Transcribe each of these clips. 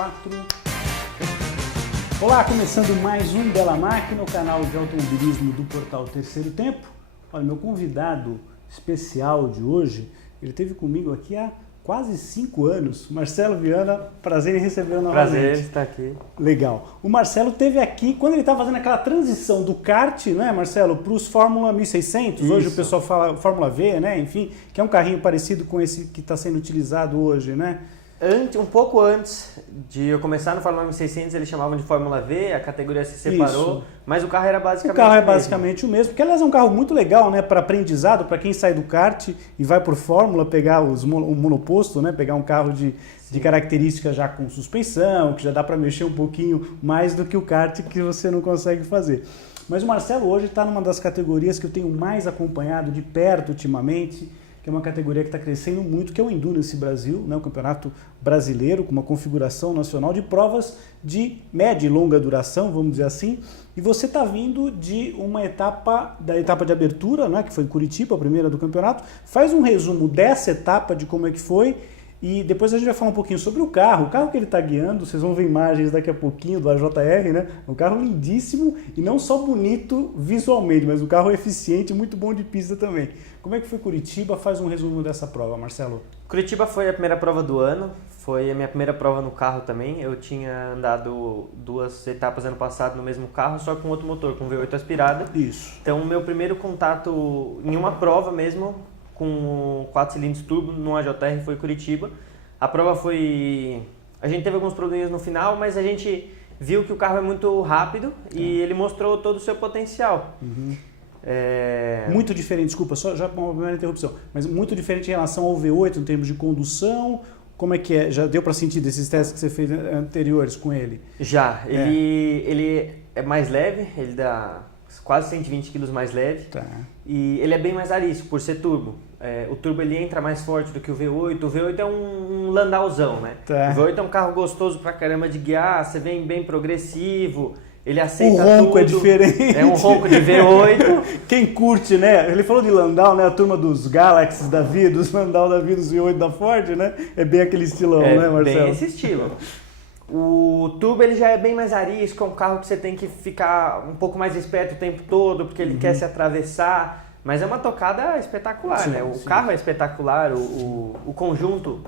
4. Olá, começando mais um Bela Máquina, o canal de automobilismo do portal Terceiro Tempo. Olha, meu convidado especial de hoje, ele esteve comigo aqui há quase 5 anos. Marcelo Viana, prazer em recebê-lo novamente. Prazer estar aqui. Legal. O Marcelo esteve aqui quando ele estava fazendo aquela transição do kart, né, Marcelo, para os Fórmula 1600. Isso. Hoje o pessoal fala Fórmula V, né, enfim, que é um carrinho parecido com esse que está sendo utilizado hoje, né? Um pouco antes de eu começar no Fórmula 1600, eles chamavam de Fórmula V, a categoria se separou, Isso. Mas o carro era basicamente o mesmo. O carro é basicamente o mesmo, porque aliás é um carro muito legal, né, para aprendizado, para quem sai do kart e vai por Fórmula, pegar o monoposto, né, pegar um carro de características já com suspensão, que já dá para mexer um pouquinho mais do que o kart que você não consegue fazer. Mas o Marcelo hoje está numa das categorias que eu tenho mais acompanhado de perto ultimamente, que é uma categoria que está crescendo muito, que é o Endurance Brasil, né, o campeonato brasileiro com uma configuração nacional de provas de média e longa duração, vamos dizer assim, e você está vindo de uma etapa, da etapa de abertura, né, que foi em Curitiba, a primeira do campeonato. Faz um resumo dessa etapa, de como é que foi, e depois a gente vai falar um pouquinho sobre o carro que ele está guiando. Vocês vão ver imagens daqui a pouquinho do AJR, né? Um carro lindíssimo e não só bonito visualmente, mas um carro eficiente, muito bom de pista também. Como é que foi Curitiba? Faz um resumo dessa prova, Marcelo. Curitiba foi a primeira prova do ano, foi a minha primeira prova no carro também. Eu tinha andado 2 etapas ano passado no mesmo carro, só com outro motor, com V8 aspirado. Isso. Então o meu primeiro contato em uma prova mesmo, com 4 cilindros turbo no AJR, foi Curitiba. A prova foi... A gente teve alguns problemas no final, mas a gente viu que o carro é muito rápido e ele mostrou todo o seu potencial. Uhum. Muito diferente, desculpa, só já uma primeira interrupção, mas muito diferente em relação ao V8 em termos de condução. Como é que é? Já deu para sentir desses testes que você fez anteriores com ele? Já, ele é mais leve, ele dá quase 120 kg mais leve. Tá. E ele é bem mais arisco por ser turbo. O turbo ele entra mais forte do que o V8. O V8 é um Landauzão, né? Tá. O V8 é um carro gostoso pra caramba de guiar, você vem bem progressivo, ele aceita tudo. O ronco tudo. É diferente. É um ronco de V8. Quem curte, né? Ele falou de Landau, né? A turma dos Galaxies da vida, dos Landau da vida, dos V8 da Ford, né? É bem aquele estilão, né, Marcelo? Bem esse estilo. O turbo ele já é bem mais arisco, é um carro que você tem que ficar um pouco mais esperto o tempo todo, porque ele quer se atravessar, mas é uma tocada espetacular, né? O carro é espetacular, o conjunto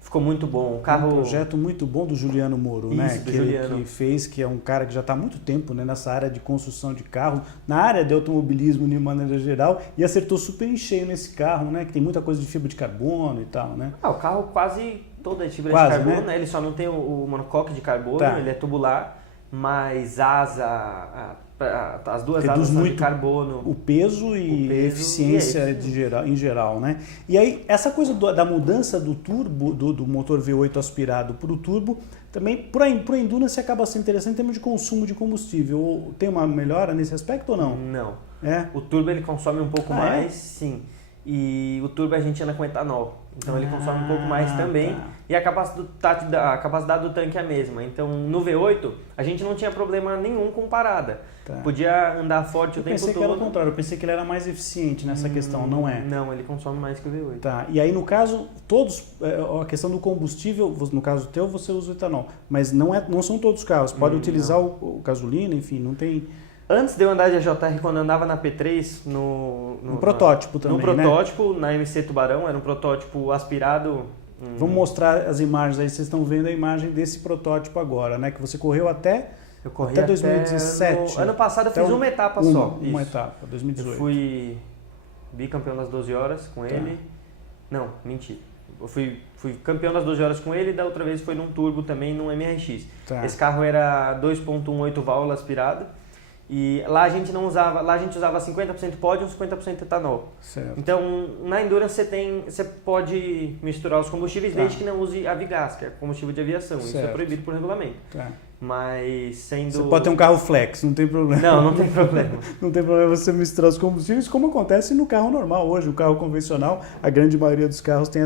ficou muito bom. O carro... Um projeto muito bom do Juliano Moro, né? Que fez, que é um cara que já está há muito tempo, né, nessa área de construção de carro, na área de automobilismo de maneira geral, e acertou super em cheio nesse carro, né? Que tem muita coisa de fibra de carbono e tal, né? O carro quase todo é fibra de carbono, né? Ele só não tem o monocoque de carbono, ele é tubular, mas as duas asas são de carbono. O peso e eficiência em geral, né? E aí, essa coisa da mudança do turbo, do motor V8 aspirado para o turbo, também para a Endurance acaba sendo interessante em termos de consumo de combustível. Tem uma melhora nesse aspecto ou não? Não. É? O turbo ele consome um pouco mais, sim. E o turbo a gente anda com etanol, então ele consome um pouco mais também. Tá. E a capacidade do tanque é a mesma. Então no V8 a gente não tinha problema nenhum com parada. Tá. Podia andar forte o tempo todo. Eu pensei que era o contrário, eu pensei que ele era mais eficiente nessa questão, não é? Não, ele consome mais que o V8. Tá. E aí no caso, a questão do combustível, no caso teu você usa o etanol, mas não são todos os carros, pode utilizar o gasolina, enfim, não tem... Antes de eu andar de AJR, quando eu andava na P3, no protótipo também, no protótipo, né? Na MC Tubarão, era um protótipo aspirado. Vamos mostrar as imagens aí, vocês estão vendo a imagem desse protótipo agora, né? Que você correu até 2017. Ano passado eu fiz uma etapa só. Uma etapa, 2018. Eu fui bicampeão das 12 horas com ele. Não, mentira. Eu fui campeão das 12 horas com ele e da outra vez foi num turbo também, num MRX. Tá. Esse carro era 2.18 válvula aspirada. E lá a gente usava 50% pódio e 50% etanol. Certo. Então, na Endurance você pode misturar os combustíveis desde que não use avgas, que é combustível de aviação. Isso é proibido por regulamento. Tá. mas sendo... Você pode ter um carro flex, não tem problema. Não tem problema. Não tem problema você misturar os combustíveis, como acontece no carro normal hoje. O carro convencional, a grande maioria dos carros tem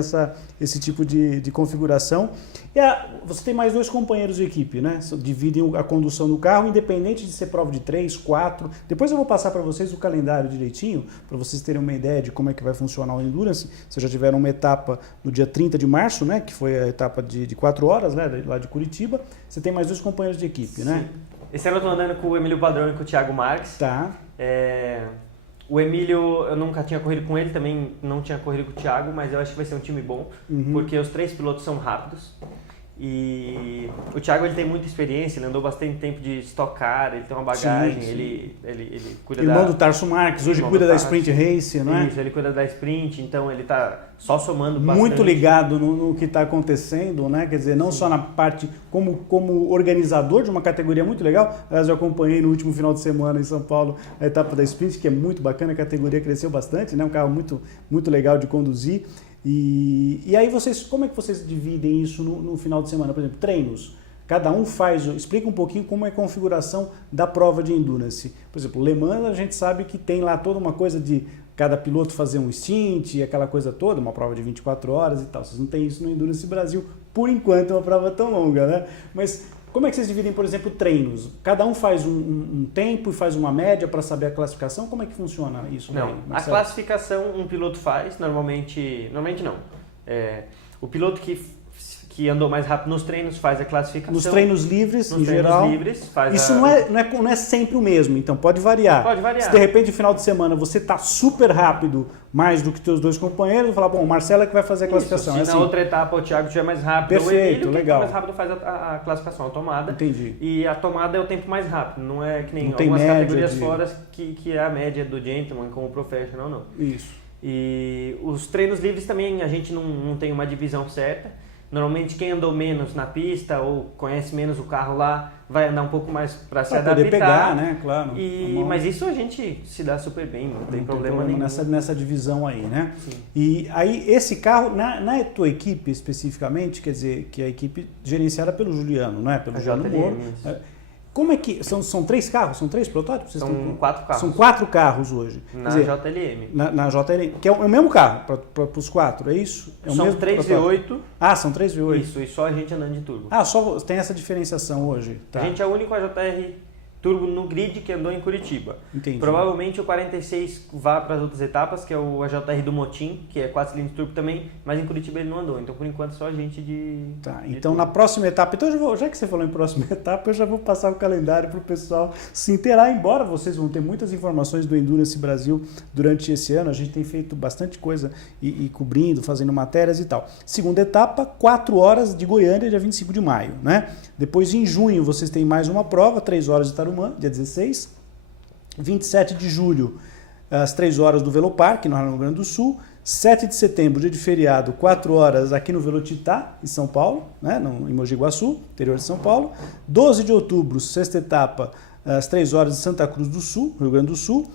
esse tipo de configuração. E você tem mais 2 companheiros de equipe, né? Dividem a condução do carro, independente de ser prova de 3, 4. Depois eu vou passar para vocês o calendário direitinho, para vocês terem uma ideia de como é que vai funcionar o Endurance. Vocês já tiveram uma etapa no dia 30 de março, né? Que foi a etapa de 4 horas, né? Lá de Curitiba. Você tem mais 2 companheiros de equipe, Sim. né? Esse ano eu tô andando com o Emílio Padrão e com o Thiago Marques. Tá. O Emílio, eu nunca tinha corrido com ele, também não tinha corrido com o Thiago, mas eu acho que vai ser um time bom, porque os 3 pilotos são rápidos. E o Thiago, ele tem muita experiência, ele andou bastante tempo de Stock Car, ele tem uma bagagem, sim. Ele cuida Irmão do Tarso Marques, hoje cuida da Sprint Race, não é? Isso, ele cuida da Sprint, então ele tá só somando bastante. Muito ligado no que está acontecendo, né? Quer dizer, não só na parte como organizador de uma categoria muito legal. Aliás, eu acompanhei no último final de semana em São Paulo a etapa da Sprint, que é muito bacana, a categoria cresceu bastante, né? Um carro muito legal de conduzir. E aí como é que vocês dividem isso no final de semana? Por exemplo, treinos. Cada um explica um pouquinho como é a configuração da prova de Endurance. Por exemplo, Le Mans, a gente sabe que tem lá toda uma coisa de cada piloto fazer um stint, aquela coisa toda, uma prova de 24 horas e tal. Vocês não tem isso no Endurance Brasil, por enquanto é uma prova tão longa, né? Mas como é que vocês dividem, por exemplo, treinos? Cada um faz um tempo e faz uma média para saber a classificação? Como é que funciona isso? Não, a classificação um piloto faz, normalmente não. O piloto que andou mais rápido nos treinos faz a classificação. Nos treinos livres, em geral. Faz isso não é sempre o mesmo, então pode variar. Pode variar. Se de repente no final de semana você está super rápido, mais do que teus 2 companheiros, vou falar, bom, o Marcelo é que vai fazer a classificação. Se assim. na outra etapa o Thiago estiver mais rápido, perfeito, quem legal. mais rápido faz a classificação, a tomada. Entendi. E a tomada é o tempo mais rápido, não é que nem não tem algumas média categorias fora que é a média do Gentleman com o Professional, não. Isso. E os treinos livres também a gente não tem uma divisão certa. Normalmente quem andou menos na pista ou conhece menos o carro lá vai andar um pouco mais para se adaptar. Poder pegar, né? Claro. Mas isso a gente se dá super bem, não tem problema nenhum. Nessa divisão aí, né? Sim. E aí esse carro, na tua equipe especificamente, quer dizer, que é a equipe gerenciada pelo Juliano, não é? Pelo Juliano Moro. Como é que... São 3 carros? São 3 protótipos? São 4 carros. São 4 carros hoje. Na JLM. Na JLM. Que é o mesmo carro para os 4, é isso? São 3 V8. Ah, são 3 V8. Isso, e só a gente andando de turbo. Ah, só tem essa diferenciação hoje. Tá. A gente é o único AJR turbo no grid que andou em Curitiba. Entendi. Provavelmente o 46 vá para as outras etapas, que é o AJR do Motim, que é 4 cilindros turbo também, mas em Curitiba ele não andou. Então, por enquanto, só a gente de... Tá, então na próxima etapa... Então, já que você falou em próxima etapa, eu já vou passar o calendário para o pessoal se inteirar. Embora vocês vão ter muitas informações do Endurance Brasil durante esse ano, a gente tem feito bastante coisa e cobrindo, fazendo matérias e tal. Segunda etapa, 4 horas de Goiânia, dia 25 de maio, né? Depois, em junho, vocês têm mais uma prova, 3 horas de Tarumã, dia 16. 27 de julho, às 3 horas do Velopark, no Rio Grande do Sul. 7 de setembro, dia de feriado, 4 horas aqui no Velotitá, em São Paulo, né, em Mogi Guaçu, interior de São Paulo. 12 de outubro, sexta etapa, às 3 horas de Santa Cruz do Sul, Rio Grande do Sul.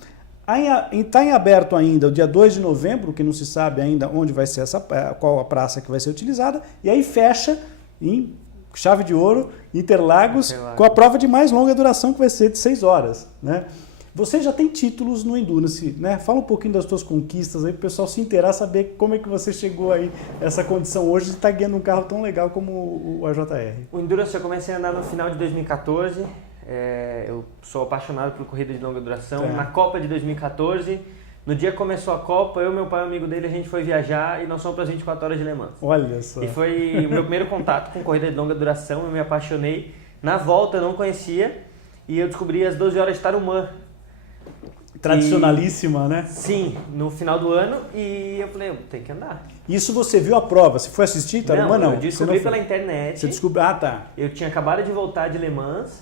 Está em aberto ainda o dia 2 de novembro, que não se sabe ainda onde vai ser qual a praça que vai ser utilizada. E aí fecha em chave de ouro, Interlagos, com a prova de mais longa duração, que vai ser de 6 horas, né? Você já tem títulos no Endurance, né? Fala um pouquinho das suas conquistas aí, para o pessoal se inteirar, saber como é que você chegou aí essa condição hoje de estar guiando um carro tão legal como o AJR. O Endurance eu comecei a andar no final de 2014, eu sou apaixonado por corrida de longa duração. Na Copa de 2014, no dia que começou a Copa, eu, meu pai e um amigo dele, a gente foi viajar e nós fomos para as 24 horas de Le Mans. Olha só. E foi o meu primeiro contato com corrida de longa duração, eu me apaixonei. Na volta eu não conhecia e eu descobri as 12 horas de Tarumã. Tradicionalíssima, né? Sim, no final do ano, e eu falei, eu tenho que andar. Isso você viu a prova? Você foi assistir Tarumã? Não, eu descobri pela internet. Você descobriu? Ah, tá. Eu tinha acabado de voltar de Le Mans,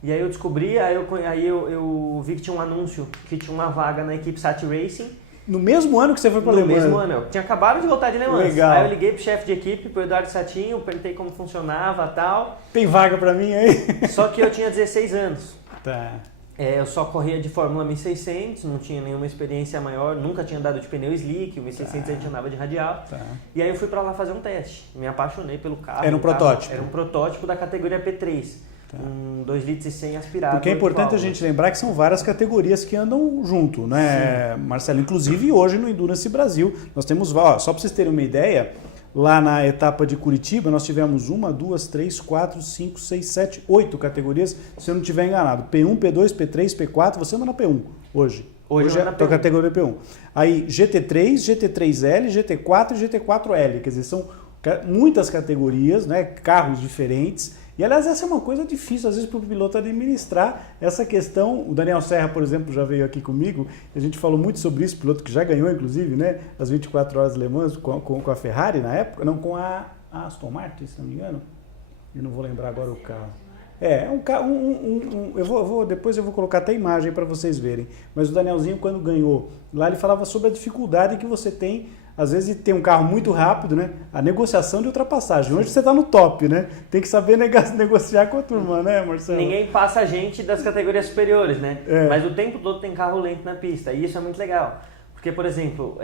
e aí eu descobri, aí eu vi que tinha um anúncio, que tinha uma vaga na equipe Sat Racing. No mesmo ano que você foi para Le Mans? No mesmo ano, eu tinha acabado de voltar de Le Mans. Legal. Aí eu liguei pro chefe de equipe, pro Eduardo Satinho, perguntei como funcionava e tal. Tem vaga para mim aí? Só que eu tinha 16 anos. Tá. Eu só corria de Fórmula 1600, não tinha nenhuma experiência maior, nunca tinha andado de pneu slick, o 1600 a gente andava de radial. Tá. E aí eu fui pra lá fazer um teste, me apaixonei pelo carro. Era um protótipo? Era um protótipo da categoria P3. um 2,1 litros aspirado. Porque é importante a gente lembrar que são várias categorias que andam junto, né, sim, Marcelo? Inclusive hoje no Endurance Brasil nós temos, ó, só para vocês terem uma ideia, lá na etapa de Curitiba nós tivemos 1, 2, 3, 4, 5, 6, 7, 8 categorias, se eu não estiver enganado. P1, P2, P3, P4, você anda na P1 hoje. Hoje é a categoria P1. Aí GT3, GT3L, GT4 e GT4L, quer dizer, são muitas categorias, né, carros diferentes. E, aliás, essa é uma coisa difícil, às vezes, para o piloto administrar essa questão. O Daniel Serra, por exemplo, já veio aqui comigo, a gente falou muito sobre isso, piloto que já ganhou, inclusive, né, as 24 horas de Le Mans com a Ferrari na época, não, com a Aston Martin, se não me engano. Eu não vou lembrar agora o carro. É um carro, depois eu vou colocar até a imagem para vocês verem. Mas o Danielzinho, quando ganhou, lá ele falava sobre a dificuldade que você tem, às vezes, de ter um carro muito rápido, né? A negociação de ultrapassagem. Hoje você está no top, né? Tem que saber negociar com a turma, né, Marcelo? Ninguém passa a gente das categorias superiores, né? Mas o tempo todo tem carro lento na pista, e isso é muito legal. Porque, por exemplo,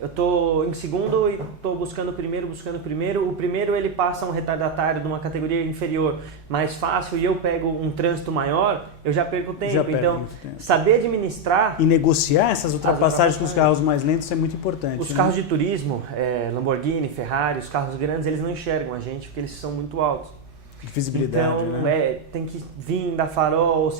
eu estou em segundo e estou buscando o primeiro. O primeiro ele passa um retardatário de uma categoria inferior mais fácil e eu pego um trânsito maior, eu já perco tempo. Então, saber administrar... E negociar essas ultrapassagens com os carros mais lentos é muito importante. Os carros de turismo, Lamborghini, Ferrari, os carros grandes, eles não enxergam a gente porque eles são muito altos. De visibilidade, então, né? Tem que vir da farol,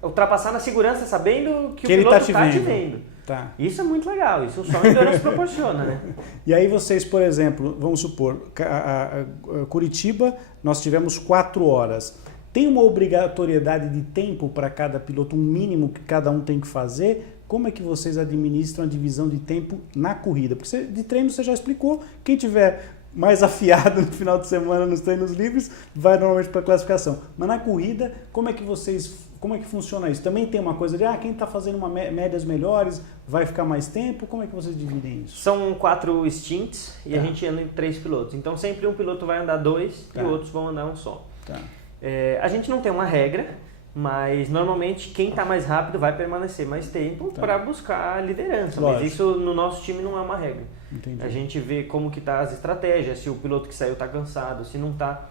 ultrapassar na segurança sabendo que o ele piloto está te vendo. Tá. Isso é muito legal, isso só a Endurance proporciona, né? E aí vocês, por exemplo, vamos supor, a Curitiba nós tivemos 4 horas. Tem uma obrigatoriedade de tempo para cada piloto, um mínimo que cada um tem que fazer? Como é que vocês administram a divisão de tempo na corrida? Porque de treino você já explicou, quem tiver mais afiado no final de semana nos treinos livres vai normalmente para a classificação. Mas na corrida, como é que funciona isso? Também tem uma coisa de, quem está fazendo médias melhores vai ficar mais tempo? Como é que vocês dividem isso? São 4 stints e a gente anda em 3 pilotos. Então sempre um piloto vai andar 2 e outros vão andar um só. Tá. A gente não tem uma regra, mas normalmente quem está mais rápido vai permanecer mais tempo para buscar a liderança. Lógico. Mas isso no nosso time não é uma regra. Entendi. A gente vê como que tá as estratégias, se o piloto que saiu está cansado, se não está.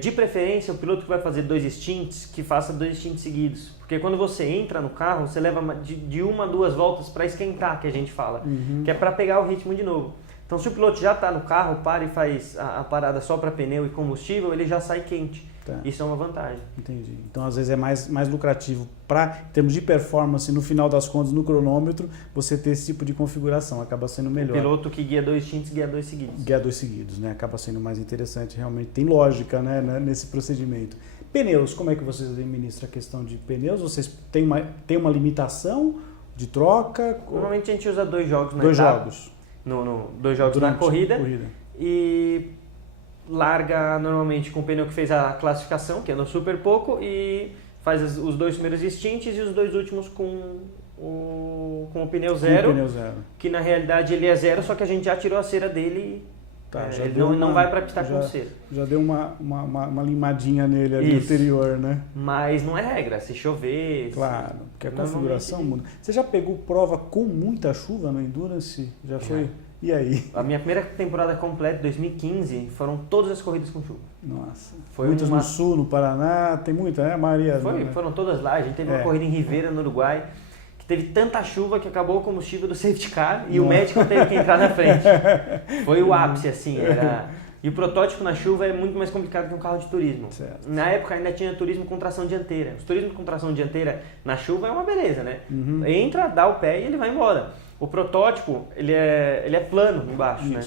De preferência, o piloto que vai fazer 2 stints, que faça 2 stints seguidos. Porque quando você entra no carro, você leva de 1 a 2 voltas para esquentar, que a gente fala. Que é para pegar o ritmo de novo. Então, se o piloto já está no carro, para e faz a parada só para pneu e combustível, ele já sai quente. Tá. Isso é uma vantagem. Entendi. Então, às vezes é mais lucrativo em termos de performance, no final das contas, no cronômetro, você ter esse tipo de configuração. Acaba sendo melhor. O piloto que guia 2 stints, guia 2 seguidos. Guia 2 seguidos, né? Acaba sendo mais interessante, realmente. Tem lógica, né, nesse procedimento. Pneus, como é que vocês administram a questão de pneus? Vocês têm uma limitação de troca? Normalmente a gente usa 2 jogos na 2 etapa. jogos. 2 jogos na corrida. E larga normalmente com o pneu que fez a classificação, que andou super pouco, e faz os 2 primeiros stints e os 2 últimos com o pneu zero, que na realidade ele é 0, só que a gente já tirou a cera dele e ele não vai para pista com cera. Já deu uma limadinha nele ali no interior, né? Mas não é regra, se chover... Claro, porque a configuração muda. Você já pegou prova com muita chuva no Endurance? Já foi? E aí? A minha primeira temporada completa, 2015, foram todas as corridas com chuva. Nossa. Muitas no Sul, no Paraná, tem muita, né? A maioria. Foram todas lá. A gente teve uma corrida em Rivera, no Uruguai, que teve tanta chuva que acabou o combustível do safety car e o médico teve que entrar na frente. Foi o ápice, assim. E o protótipo na chuva é muito mais complicado que um carro de turismo. Certo. Na época ainda tinha turismo com tração dianteira. O turismo com tração dianteira na chuva é uma beleza, né? Entra, dá o pé e ele vai embora. O protótipo, ele é plano embaixo, né?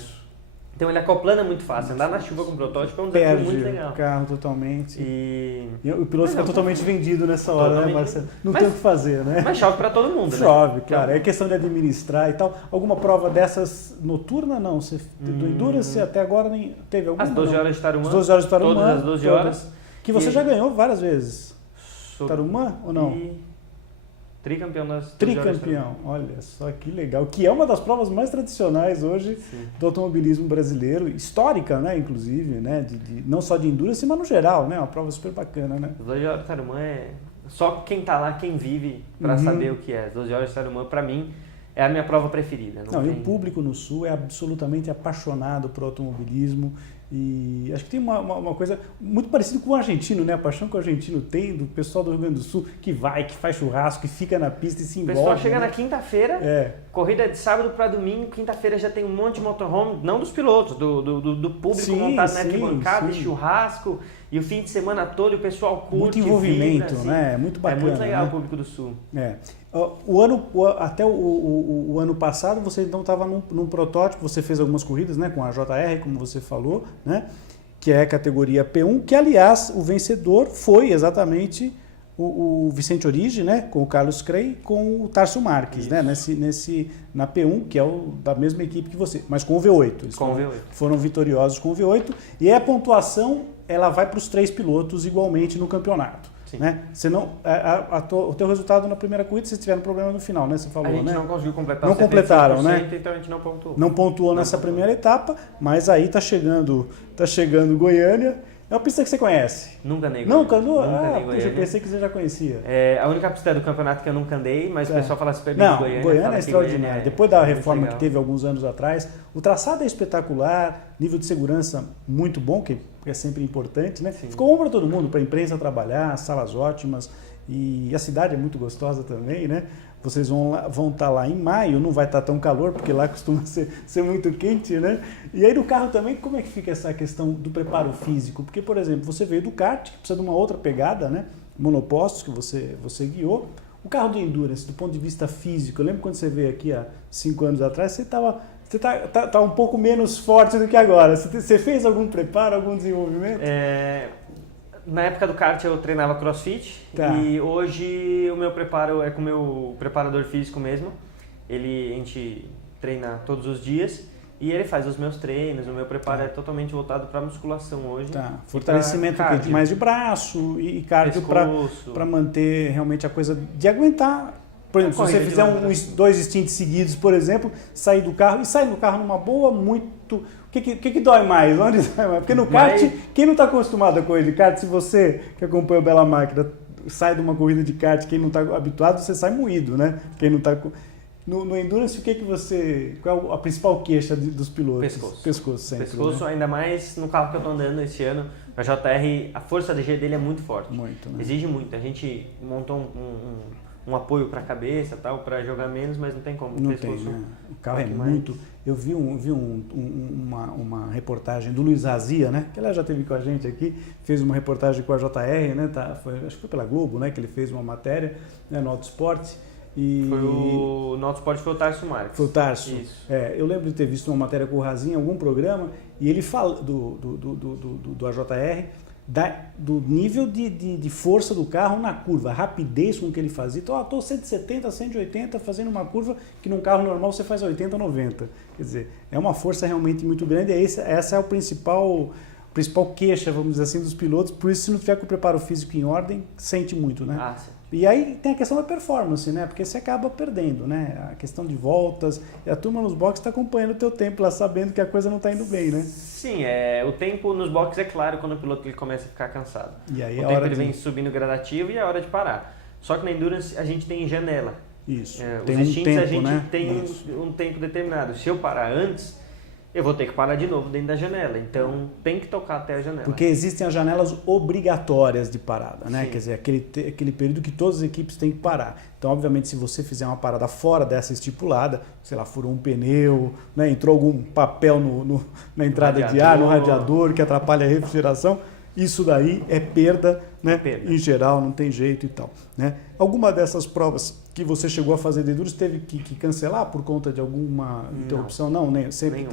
Então ele acoplana muito fácil. Andar na chuva com o protótipo é um desafio muito legal. O carro totalmente. E o piloto fica totalmente vendido nessa hora, né, Marcelo? Não tem o que fazer, né? Mas chove para todo mundo, chove, né? Claro. É questão de administrar e tal. Alguma prova dessas noturna, não? Você, do Endurance até agora nem teve alguma? As 12 horas de Tarumã. As 12 horas de Tarumã. Todas as 12 horas. Que você já ganhou várias vezes. Tarumã ou não? Tricampeão das Tricampeão, olha só que legal. Que é uma das provas mais tradicionais hoje do automobilismo brasileiro, histórica, né, inclusive, né, não só de endurance, mas no geral, né, uma prova super bacana, né. As 12 horas de Tarumã só quem tá lá, quem vive, para saber o que é. As 12 horas de Tarumã, para mim, é a minha prova preferida. E o público no Sul é absolutamente apaixonado por automobilismo E acho que tem uma coisa muito parecida com o argentino, né? A paixão que o argentino tem do pessoal do Rio Grande do Sul, que vai, que faz churrasco, que fica na pista e se envolve. O pessoal chega né? na quinta-feira, corrida de sábado para domingo, quinta-feira já tem um monte de motorhome, não dos pilotos, do público montado na arquibancada, de churrasco, e o fim de semana todo o pessoal curte. Muito envolvimento, vibra, assim. né? Muito bacana. É muito legal, né? o público do Sul. Até o ano passado você então estava num protótipo, você fez algumas corridas, né, com a JR, como você falou, né, que é a categoria P1, que aliás o vencedor foi exatamente o Vicente Origi, né, com o Carlos Crey, com o Tarso Marques, né, na P1, que é da mesma equipe que você, mas com o V8. Eles foram vitoriosos com o V8, e a pontuação ela vai para os 3 pilotos igualmente no campeonato. Né? Você não, o teu resultado na primeira corrida, vocês tiveram problema no final, né? Você falou, a gente né? não conseguiu completar não completaram, né? Então a gente não pontuou. Não pontuou nessa primeira etapa, mas aí tá chegando Goiânia. É uma pista que você conhece? Nunca andei Nunca? Goiânia. Eu pensei que você já conhecia. É a única pista do campeonato que eu nunca andei, mas o pessoal fala super bem de Goiânia. Goiânia é extraordinário. Depois da reforma que teve alguns anos atrás, o traçado é espetacular, nível de segurança muito bom, que é sempre importante, né? Sim. Ficou bom para todo mundo, para a imprensa trabalhar, salas ótimas, e a cidade é muito gostosa também, né? Vocês vão estar lá em maio, não vai estar tão calor, porque lá costuma ser muito quente, né? E aí no carro também, como é que fica essa questão do preparo físico? Porque, por exemplo, você veio do kart, que precisa de uma outra pegada, né? Monopostos que você guiou. O carro do Endurance, do ponto de vista físico, eu lembro quando você veio aqui há 5 anos atrás, você tá um pouco menos forte do que agora. Você fez algum preparo, algum desenvolvimento? Na época do kart eu treinava crossfit e hoje o meu preparo é com o meu preparador físico mesmo. A gente treina todos os dias e ele faz os meus treinos. O meu preparo é totalmente voltado para musculação hoje. Fortalecimento mais de braço e cardio para manter realmente a coisa de aguentar. Por exemplo, se você fizer 2 stints seguidos, por exemplo, sair do carro e sair do carro numa boa, muito... O que dói mais? Onde dói mais? Porque no kart, quem não está acostumado a correr de kart, se você que acompanha o Bela Máquina sai de uma corrida de kart, quem não está habituado, você sai moído, né? Quem não está... No Endurance, qual é a principal queixa dos pilotos? Pescoço sempre. Pescoço, né? Ainda mais no carro que eu estou andando esse ano, a JR, a força de G dele é muito forte. Muito, né? Exige muito. A gente montou um apoio para a cabeça, para jogar menos, mas não tem como. Não tem, né? O carro é muito... Eu vi uma reportagem do Luiz Razia, né? Que ele já esteve com a gente aqui, fez uma reportagem com a JR, né? Acho que foi pela Globo, né? Que ele fez uma matéria, né? No Autosport. No Autosport foi o Tarso Marques. Foi o Tarso. Isso. Eu lembro de ter visto uma matéria com o Razia em algum programa e ele fala do AJR, do nível de força do carro na curva, a rapidez com que ele fazia. Então, estou 170, 180 fazendo uma curva que num carro normal você faz 80, 90. Quer dizer, é uma força realmente muito grande e essa é a principal queixa, vamos dizer assim, dos pilotos. Por isso, se não tiver com o preparo físico em ordem, sente muito, né? Sim. E aí tem a questão da performance, né? Porque você acaba perdendo, né? A questão de voltas. E a turma nos boxes está acompanhando o teu tempo lá, sabendo que a coisa não está indo bem, né? Sim, o tempo nos boxes é claro quando o piloto ele começa a ficar cansado. E aí o tempo ele vem subindo gradativo e é hora de parar. Só que na Endurance a gente tem janela. Isso. Tem os stints a gente tem um tempo determinado. Se eu parar antes, eu vou ter que parar de novo dentro da janela. Então, tem que tocar até a janela. Porque existem as janelas obrigatórias de parada, né? Sim. Quer dizer, aquele período que todas as equipes têm que parar. Então, obviamente, se você fizer uma parada fora dessa estipulada, sei lá, furou um pneu, né? Entrou algum papel na entrada de ar, no radiador, que atrapalha a refrigeração, isso daí é perda, né? Em geral, não tem jeito e tal, né? Alguma dessas provas que você chegou a fazer de Endurance teve que cancelar por conta de alguma interrupção? Não, nem sempre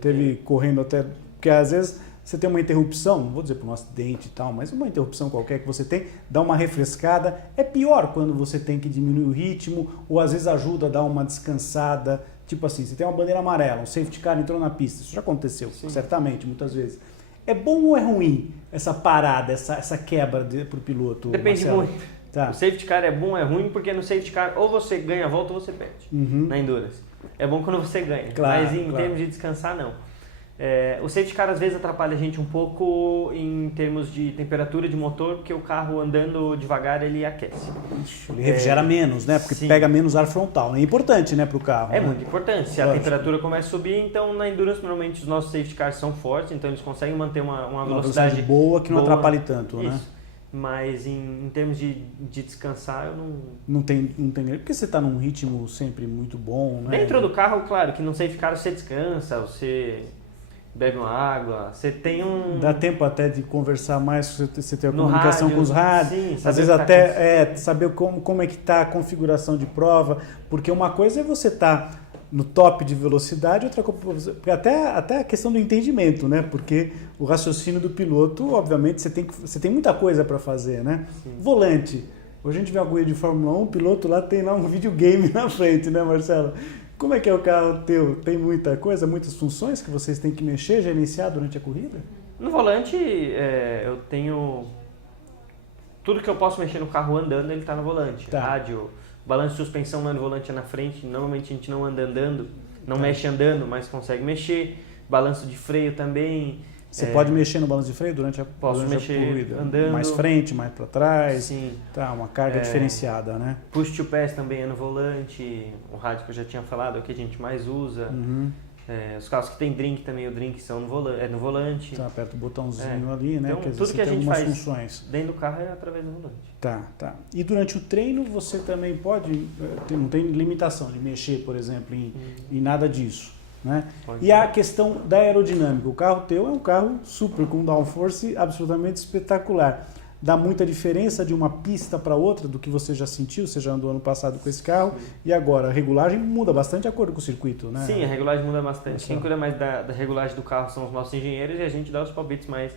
teve correndo até... Porque às vezes você tem uma interrupção, não vou dizer por um acidente e tal, mas uma interrupção qualquer que você tem, dá uma refrescada. É pior quando você tem que diminuir o ritmo ou às vezes ajuda a dar uma descansada. Tipo assim, você tem uma bandeira amarela, um safety car entrou na pista, isso já aconteceu, certamente, muitas vezes. É bom ou é ruim essa parada, essa quebra para o piloto? Depende Marcelo? muito. O safety car é bom ou é ruim, porque no safety car ou você ganha a volta ou você perde na Endurance. É bom quando você ganha, mas em termos de descansar, não. O safety car às vezes atrapalha a gente um pouco em termos de temperatura de motor, porque o carro andando devagar ele aquece. Ele refrigera menos, né? Porque sim. pega menos ar frontal. É importante, né, para o carro. É né? muito importante. Se a temperatura começa a subir, então na Endurance normalmente os nossos safety cars são fortes, então eles conseguem manter uma velocidade boa que não boa. atrapalhe tanto, Isso. né? Mas em termos de descansar, eu não... Não tem, porque você está num ritmo sempre muito bom, né? Dentro do carro, claro, que não safety car você descansa, você bebe uma água, você tem um... Dá tempo até de conversar mais, você ter a No comunicação rádio, com os rádios, sim, às vezes até saber como é que está a configuração de prova, porque uma coisa é você estar no top de velocidade, outra coisa, até a questão do entendimento, né? Porque o raciocínio do piloto, obviamente, você tem muita coisa para fazer, né? Sim. Volante. Hoje a gente vê uma corrida de Fórmula 1, o piloto lá tem lá um videogame na frente, né, Marcelo? Como é que é o carro teu? Tem muita coisa, muitas funções que vocês têm que mexer, gerenciar durante a corrida? No volante, eu tenho... Tudo que eu posso mexer no carro andando, ele está no volante. Tá. Rádio, balanço de suspensão no volante é na frente. Normalmente a gente não anda andando, não mexe andando, mas consegue mexer. Balanço de freio também. Você pode mexer no balanço de freio durante a mexer corrida? andando. Mais frente, mais para trás? Sim. Tá, uma carga diferenciada, né? Push to pass também é no volante. O rádio que eu já tinha falado é o que a gente mais usa. Uhum. Os carros que tem drink também, o drink são no volante. Tá, aperta o botãozinho ali, né? Então, Quer dizer, tudo você que a tem gente algumas faz funções. dentro do carro é através do volante. Tá. E durante o treino você também pode, não tem limitação de mexer, por exemplo, em nada disso, né? E a questão da aerodinâmica, o carro teu é um carro super, com downforce absolutamente espetacular. Dá muita diferença de uma pista para outra do que você já sentiu, você já andou ano passado com esse carro, e agora a regulagem muda bastante de acordo com o circuito, né? Sim, a regulagem muda bastante. Quem cuida mais da regulagem do carro são os nossos engenheiros e a gente dá os palpites mais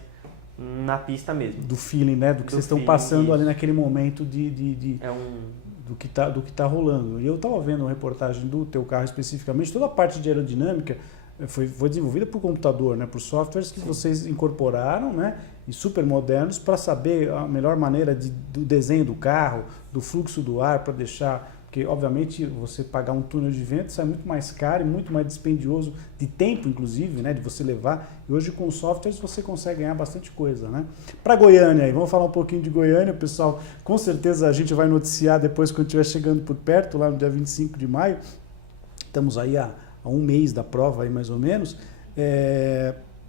na pista mesmo. Do feeling, né? Do que vocês estão passando ali naquele momento do que tá rolando. E eu estava vendo uma reportagem do teu carro especificamente, toda a parte de aerodinâmica foi desenvolvida por computador, né? Por softwares que vocês incorporaram, né? E super modernos para saber a melhor maneira do desenho do carro, do fluxo do ar para deixar... Porque, obviamente, você pagar um túnel de vento sai muito mais caro e muito mais dispendioso de tempo, inclusive, né? De você levar. E hoje, com softwares, você consegue ganhar bastante coisa, né? Para Goiânia, aí, vamos falar um pouquinho de Goiânia, pessoal. Com certeza a gente vai noticiar depois, quando estiver chegando por perto, lá no dia 25 de maio. Estamos aí há um mês da prova, aí, mais ou menos.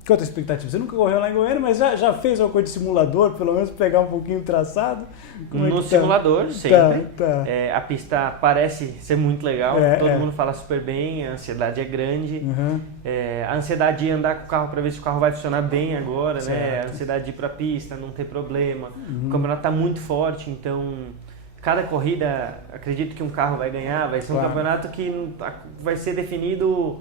Que outra expectativa? Você nunca correu lá em Goiânia, mas já fez uma coisa de simulador, pelo menos pegar um pouquinho o traçado? No simulador, sempre. Tá. A pista parece ser muito legal, todo mundo fala super bem, a ansiedade é grande. Uhum. A ansiedade de andar com o carro para ver se o carro vai funcionar bem agora, certo. né? A ansiedade de ir para a pista, não ter problema. O campeonato está muito forte, então cada corrida, acredito que um carro vai ganhar, vai ser um campeonato que vai ser definido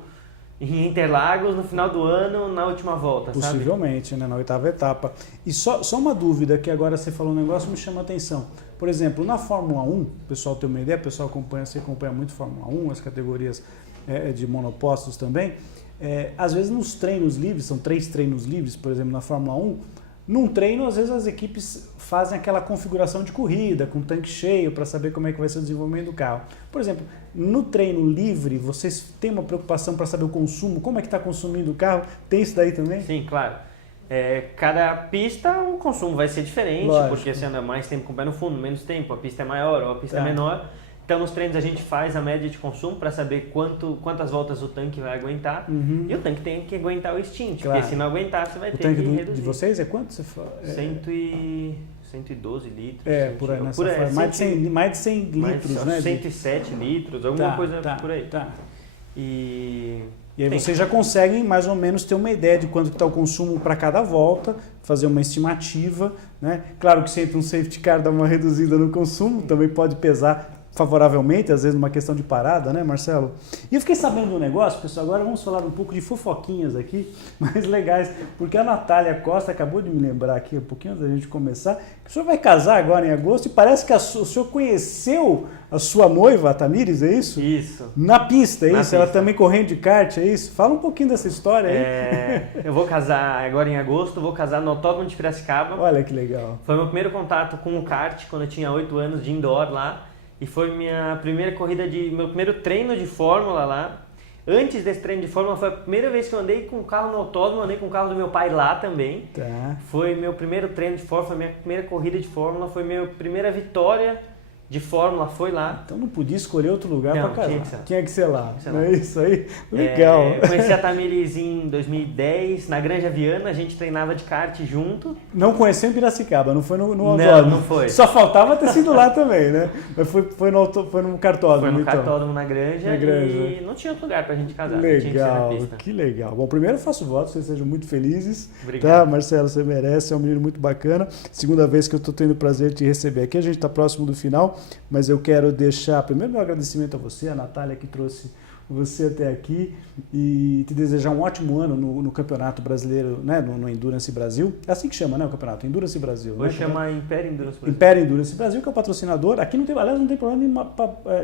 em Interlagos no final do ano, na última volta, possivelmente, sabe? Né, na oitava etapa. E só uma dúvida, que agora você falou um negócio me chama a atenção. Por exemplo, na Fórmula 1, o pessoal tem uma ideia, o pessoal você acompanha muito Fórmula 1, as categorias de monopostos também. Às vezes nos treinos livres, são 3 treinos livres, por exemplo, na Fórmula 1, num treino, às vezes as equipes fazem aquela configuração de corrida, com o tanque cheio, para saber como é que vai ser o desenvolvimento do carro. Por exemplo, no treino livre, vocês têm uma preocupação para saber o consumo, como é que está consumindo o carro? Tem isso daí também? Sim, claro. Cada pista o consumo vai ser diferente, lógico, porque você anda mais tempo com o pé no fundo, menos tempo, a pista é maior ou a pista é menor. Então nos treinos a gente faz a média de consumo para saber quantas voltas o tanque vai aguentar. E o tanque tem que aguentar o stint, porque se não aguentar você vai ter que reduzir. O tanque de vocês é quanto? Você fala? 112 litros. Por aí nessa forma. Mais de 100 litros, né? 107 litros, alguma coisa por aí. E aí vocês já conseguem mais ou menos ter uma ideia de quanto está o consumo para cada volta, fazer uma estimativa, né? Claro que sempre um safety car dá uma reduzida no consumo, também pode pesar favoravelmente, às vezes numa questão de parada, né, Marcelo? E eu fiquei sabendo de um negócio, pessoal, agora vamos falar um pouco de fofoquinhas aqui, mais legais, porque a Natália Costa acabou de me lembrar aqui, um pouquinho antes da gente começar, que o senhor vai casar agora em agosto e parece que o senhor conheceu a sua noiva, a Tamires, é isso? Isso. Na pista, é isso? Pista. Ela também correndo de kart, é isso? Fala um pouquinho dessa história aí. Eu vou casar agora em agosto, vou casar no Autódromo de Piracicaba. Olha que legal. Foi meu primeiro contato com o kart, quando eu tinha 8 anos, de indoor lá. E foi minha primeira corrida, meu primeiro treino de fórmula lá. Antes desse treino de Fórmula, foi a primeira vez que eu andei com o carro no autódromo, andei com o carro do meu pai lá também. Tá. Foi meu primeiro treino de Fórmula, foi minha primeira corrida de Fórmula, foi minha primeira vitória de Fórmula, foi lá. Então não podia escolher outro lugar para casar. Tinha que ser lá. Não é isso aí? Legal. Eu conheci a Tamires em 2010, na Granja Viana, a gente treinava de kart junto. Não conheceu em Piracicaba, não foi no autódromo. Não foi. Só faltava ter sido lá também, né? Mas foi no cartódromo. Foi no então. cartódromo na Granja e não tinha outro lugar pra gente casar. Legal, tinha que ser na pista. Que legal. Bom, primeiro eu faço votos, vocês sejam muito felizes. Obrigado. Tá, Marcelo, você merece, é um menino muito bacana. Segunda vez que eu estou tendo o prazer de te receber aqui, a gente está próximo do final, mas eu quero deixar primeiro meu agradecimento a você, a Natália, que trouxe você até aqui, e te desejar um ótimo ano no Campeonato Brasileiro, né, no Endurance Brasil. É assim que chama, né, o campeonato? Endurance Brasil. Vou chamar Império Endurance Brasil. Império Endurance Brasil, que é o patrocinador. Aqui não tem, aliás, não tem problema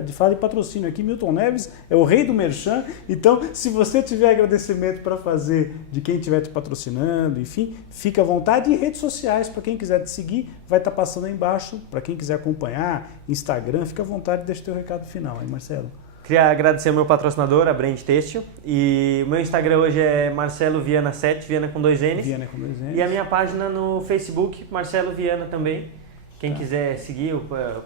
de falar de patrocínio. Aqui Milton Neves é o rei do merchan. Então, se você tiver agradecimento para fazer de quem estiver te patrocinando, enfim, fica à vontade. E redes sociais, para quem quiser te seguir, vai estar passando aí embaixo. Para quem quiser acompanhar, Instagram, fica à vontade e deixa o teu recado final, hein, Marcelo? Queria agradecer ao meu patrocinador, a Brand Têxtil. E o meu Instagram hoje é Marcelo Viana 7, Viana com 2 N's. Viana com 2 N's. E a minha página no Facebook, Marcelo Viana também. Quem quiser seguir, eu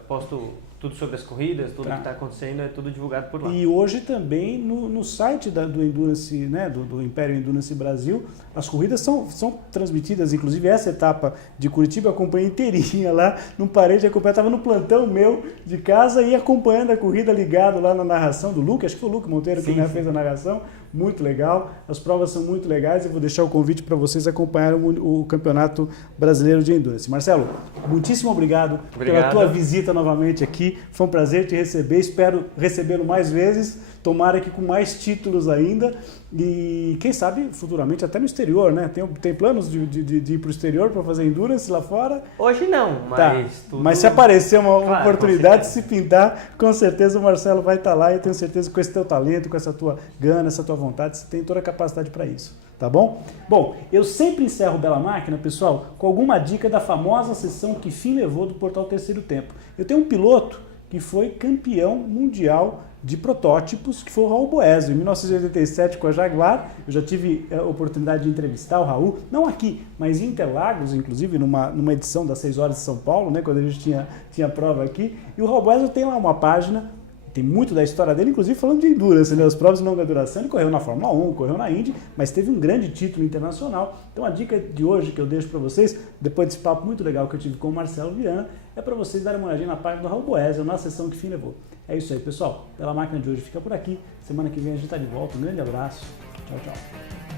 posto tudo sobre as corridas, tudo que está acontecendo, é tudo divulgado por lá. E hoje também no site do Endurance, né, do Império Endurance Brasil, as corridas são transmitidas, inclusive essa etapa de Curitiba eu acompanhei inteirinha lá, não parei de acompanhar, estava no plantão meu de casa e acompanhando a corrida ligado lá na narração do Luke, acho que foi o Luke Monteiro que fez a narração, muito legal, as provas são muito legais e vou deixar o convite para vocês acompanharem o Campeonato Brasileiro de Endurance. Marcelo, muitíssimo obrigado pela tua visita novamente aqui, foi um prazer te receber, espero recebê-lo mais vezes, tomara que com mais títulos ainda e quem sabe futuramente até no exterior, né? Tem planos de ir para o exterior para fazer Endurance lá fora? Hoje não, mas... Tá. Mas se aparecer uma oportunidade, se pintar, com certeza o Marcelo vai estar lá e eu tenho certeza que com esse teu talento, com essa tua gana, essa tua vontade, você tem toda a capacidade para isso. Tá bom? Bom, eu sempre encerro o Bela Máquina, pessoal, com alguma dica da famosa sessão Que Fim Levou do Portal Terceiro Tempo. Eu tenho um piloto que foi campeão mundial de protótipos, que foi o Raul Boesio, em 1987 com a Jaguar. Eu já tive a oportunidade de entrevistar o Raul, não aqui, mas em Interlagos, inclusive numa edição das 6 horas de São Paulo, né, quando a gente tinha prova aqui. E o Raul Boesio tem lá uma página, tem muito da história dele, inclusive falando de endurance, né? As provas de longa duração, ele correu na Fórmula 1, correu na Indy, mas teve um grande título internacional. Então a dica de hoje que eu deixo para vocês, depois desse papo muito legal que eu tive com o Marcelo Viana, é para vocês darem uma olhadinha na página do Raul Boesio, na sessão Que Fim Levou. É isso aí, pessoal. Pela Máquina de hoje fica por aqui. Semana que vem a gente está de volta. Um grande abraço. Tchau, tchau.